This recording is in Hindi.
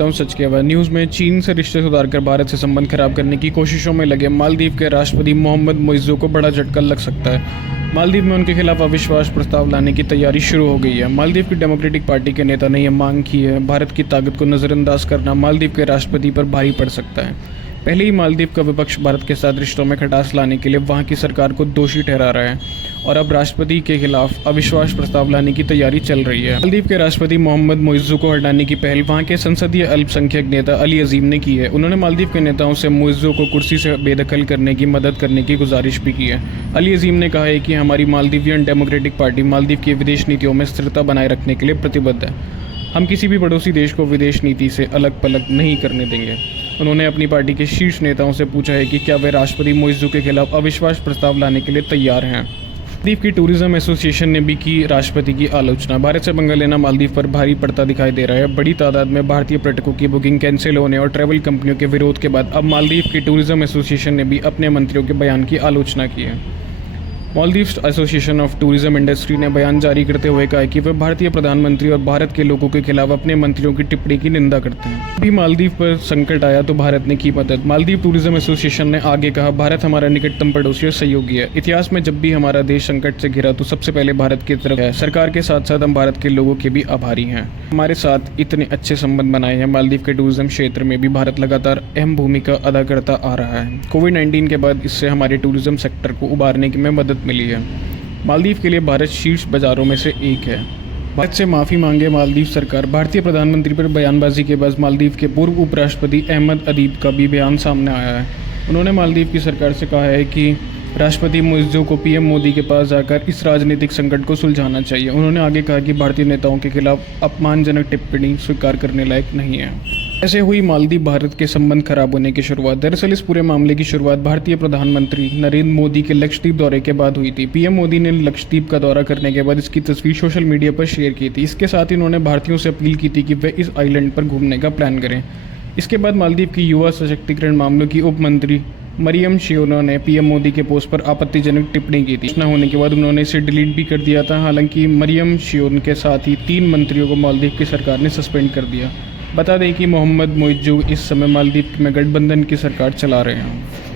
देता हूं सच की आवाज़। न्यूज़ में चीन से रिश्ते सुधारकर भारत से संबंध खराब करने की कोशिशों में लगे मालदीव के राष्ट्रपति मोहम्मद मोइज़्ज़ो को बड़ा झटका लग सकता है। मालदीव में उनके खिलाफ अविश्वास प्रस्ताव लाने की तैयारी शुरू हो गई है। मालदीव की डेमोक्रेटिक पार्टी के नेता ने यह मांग की है। भारत की ताकत को नज़रअंदाज करना मालदीव के राष्ट्रपति पर भारी पड़ सकता है। पहले ही मालदीव का विपक्ष भारत के साथ रिश्तों में खटास लाने के लिए वहां की सरकार को दोषी ठहरा रहा है और अब राष्ट्रपति के खिलाफ अविश्वास प्रस्ताव लाने की तैयारी चल रही है। मालदीव के राष्ट्रपति मोहम्मद मोइज़्ज़ो को हटाने की पहल वहां के संसदीय अल्पसंख्यक नेता अली अजीम ने की है। उन्होंने मालदीव के नेताओं से मोइज़्ज़ो को कुर्सी से बेदखल करने की मदद करने की गुजारिश भी की है। अली अजीम ने कहा है कि हमारी मालदीवियन डेमोक्रेटिक पार्टी मालदीव की विदेश नीतियों में स्थिरता बनाए रखने के लिए प्रतिबद्ध है। हम किसी भी पड़ोसी देश को विदेश नीति से अलग पलग नहीं करने देंगे। उन्होंने अपनी पार्टी के शीर्ष नेताओं से पूछा है कि क्या वे राष्ट्रपति मोइज़्ज़ो के खिलाफ अविश्वास प्रस्ताव लाने के लिए तैयार हैं। मालदीव की टूरिज्म एसोसिएशन ने भी की राष्ट्रपति की आलोचना। भारत से पंगा लेना मालदीव पर भारी पड़ता दिखाई दे रहा है। बड़ी तादाद में भारतीय पर्यटकों की बुकिंग कैंसिल होने और ट्रैवल कंपनियों के विरोध के बाद अब मालदीव की टूरिज्म एसोसिएशन ने भी अपने मंत्रियों के बयान की आलोचना की है। Maldives association of tourism industry ने बयान जारी करते हुए कहा कि वे भारतीय प्रधानमंत्री और भारत के लोगों के खिलाफ अपने मंत्रियों की टिप्पणी की निंदा करते हैं। अभी मालदीव पर संकट आया तो भारत ने की मदद। मालदीव टूरिज्म एसोसिएशन ने आगे कहा, भारत हमारा निकटतम पड़ोसी और सहयोगी है। इतिहास में जब भी हमारा देश संकट से घिरा तो सबसे पहले भारत की तरफ है। सरकार के साथ साथ हम भारत के लोगों के भी आभारी हैं। हमारे साथ इतने अच्छे संबंध बनाए हैं। मालदीव के टूरिज्म क्षेत्र में भी भारत लगातार अहम भूमिका अदा करता आ रहा है। कोविड-19 के बाद इससे हमारे टूरिज्म सेक्टर को उबारने में मदद मिली है। मालदीव के लिए भारत शीर्ष बाजारों में से एक है। भारत से माफ़ी मांगे मालदीव सरकार। भारतीय प्रधानमंत्री पर बयानबाजी के बाद मालदीव के पूर्व उपराष्ट्रपति अहमद अदीब का भी बयान सामने आया है। उन्होंने मालदीव की सरकार से कहा है कि राष्ट्रपति मोइज़्ज़ो को पीएम मोदी के पास जाकर इस राजनीतिक संकट को सुलझाना चाहिए। उन्होंने आगे कहा कि भारतीय नेताओं के खिलाफ अपमानजनक टिप्पणी स्वीकार करने लायक नहीं है। ऐसे हुई मालदीव भारत के संबंध खराब होने की शुरुआत। दरअसल इस पूरे मामले की शुरुआत भारतीय प्रधानमंत्री नरेंद्र मोदी के लक्षद्वीप दौरे के बाद हुई थी। पीएम मोदी ने लक्षद्वीप का दौरा करने के बाद इसकी तस्वीर सोशल मीडिया पर शेयर की थी। इसके साथ ही उन्होंने भारतीयों से अपील की थी कि वे इस आइलैंड पर घूमने का प्लान करें। इसके बाद मालदीव की युवा सशक्तिकरण मामलों की उप मंत्री मरियम शियोनो ने पीएम मोदी के पोस्ट पर आपत्तिजनक टिप्पणी की थी। न होने के बाद उन्होंने इसे डिलीट भी कर दिया था। हालांकि मरियम शियोनो के साथ ही 3 मंत्रियों को मालदीव की सरकार ने सस्पेंड कर दिया। बता दें कि मोहम्मद मोइज़्ज़ो इस समय मालदीव में गठबंधन की सरकार चला रहे हैं।